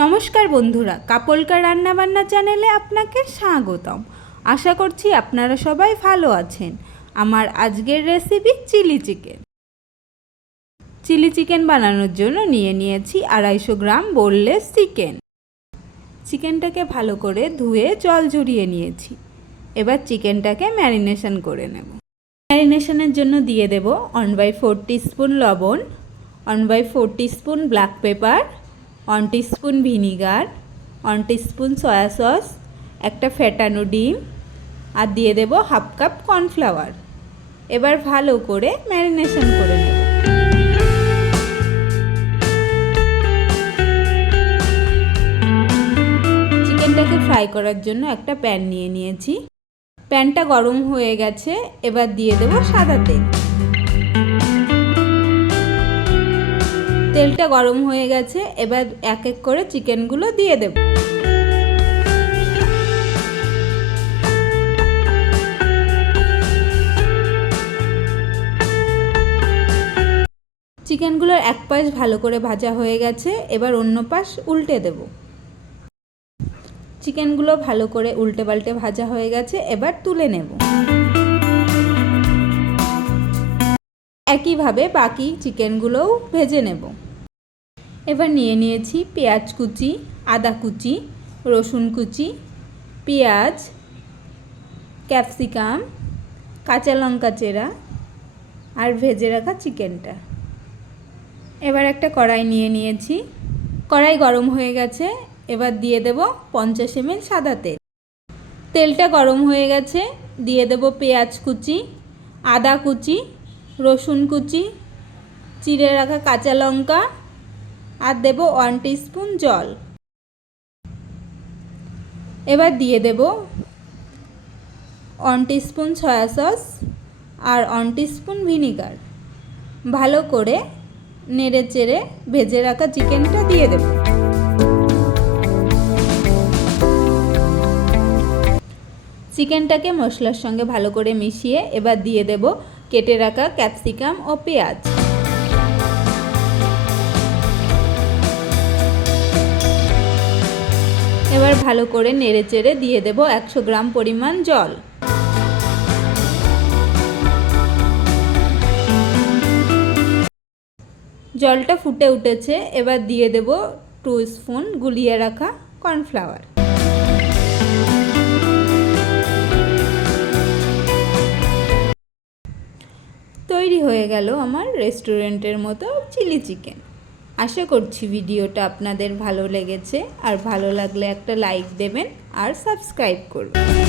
নমস্কার বন্ধুরা, কাপলকা রান্নাবান্না চ্যানেলে আপনাকে স্বাগতম। আশা করছি আপনারা সবাই ভালো আছেন। আমার আজকের রেসিপি চিলি চিকেন বানানোর জন্য নিয়ে নিয়েছি 250 গ্রাম বোনলেস চিকেন। চিকেনটাকে ভালো করে ধুয়ে জল ঝরিয়ে নিয়েছি। এবার চিকেনটাকে ম্যারিনেশন করে নেব। ম্যারিনেশনের জন্য দিয়ে দেব 1/4 টিস্পুন লবণ, 1/4 teaspoon black pepper, 1 teaspoon vinegar, 1 teaspoon soya sauce, একটা ফেটানো ডিম আর দিয়ে দেব হাফ কাপ কর্নফ্লাওয়ার। এবার ভালো করে ম্যারিনেশন করে নেব। চিকেনটাকে ফ্রাই করার জন্য একটা প্যান নিয়ে নিয়েছি। প্যানটা গরম হয়ে গেছে, এবার দিয়ে দেব সাদা তেল। তেলটা গরম হয়ে গেছে, এবার এক এক করে চিকেনগুলো দিয়ে দেব। চিকেনগুলোর এক পাশ ভালো করে ভাজা হয়ে গেছে, এবার অন্য পাশ উল্টে দেব। চিকেনগুলো ভালো করে উল্টে পাল্টে ভাজা হয়ে গেছে, এবার তুলে নেব। একইভাবে বাকি চিকেনগুলোও ভেজে নেব। এবার নিয়ে নিয়েছি পেঁয়াজ কুচি, আদা কুচি, রসুন কুচি, পেঁয়াজ, ক্যাপসিকাম, কাঁচা লঙ্কা চেরা আর ভেজে রাখা চিকেনটা। এবার একটা কড়াই নিয়ে নিয়েছি। কড়াই গরম হয়ে গেছে, এবার দিয়ে দেব 50 ml সাদা তেল। তেলটা গরম হয়ে গেছে, দিয়ে দেব পেঁয়াজ কুচি, আদা কুচি, রসুন কুচি, চিড়ে রাখা কাঁচা লঙ্কা আর দেব 1 টিস্পুন জল। এবার দিয়ে দেব 1 টিস্পুন সয়া সস আর 1 টিস্পুন ভিনিগার। ভালো করে নেড়ে চেড়ে ভেজে রাখা চিকেনটা দিয়ে দেব। চিকেনটাকে মশলার সঙ্গে ভালো করে মিশিয়ে এবার দিয়ে দেব কেটে রাখা ক্যাপসিকাম ও পেঁয়াজ। এবার ভালো করে নেড়ে চেড়ে দিয়ে দেব 100 গ্রাম পরিমাণ জল। জলটা ফুটে উঠেছে, এবার দিয়ে দেব 2 স্পুন গুলিয়ে রাখা কর্নফ্লাওয়ার। তৈরি হয়ে গেল আমার রেস্টুরেন্টের মতো চিলি চিকেন। আশা করছি ভিডিওটা আপনাদের ভালো লেগেছে, আর ভালো লাগলে একটা লাইক দেবেন আর সাবস্ক্রাইব করবেন।